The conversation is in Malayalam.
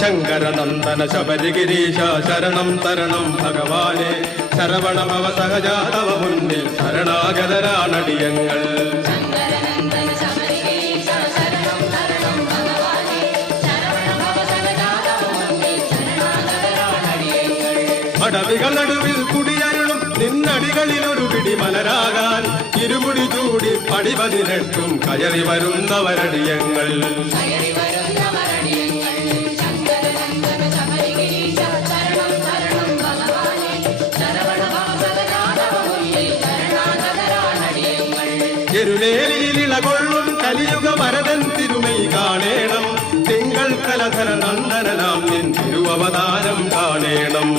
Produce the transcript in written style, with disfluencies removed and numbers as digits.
ശങ്കരനന്ദന ശബരിഗിരീശ ശരണം തരണം ഭഗവാനെ ശരവണഭവ സഹജാതവ മുന്നിൽ ശരണാഗതരാണടിയങ്ങൾ അടവികൾ നടുവിൽ കുടിയരുളും നിന്നടികളിലൊരു പിടി മലരാകാൻ ഇരുമുടി ചൂടി പടിപതിനെട്ടും കയറി വരുന്നവരടിയങ്ങൾ എരുളേലിയിലിളകൊള്ളും കലിയുഗ വരദൻ തിരുമൈ കാണേണം തിങ്കൾ കലധര നന്ദനാം നിൻ തിരുവവതാരം കാണേണം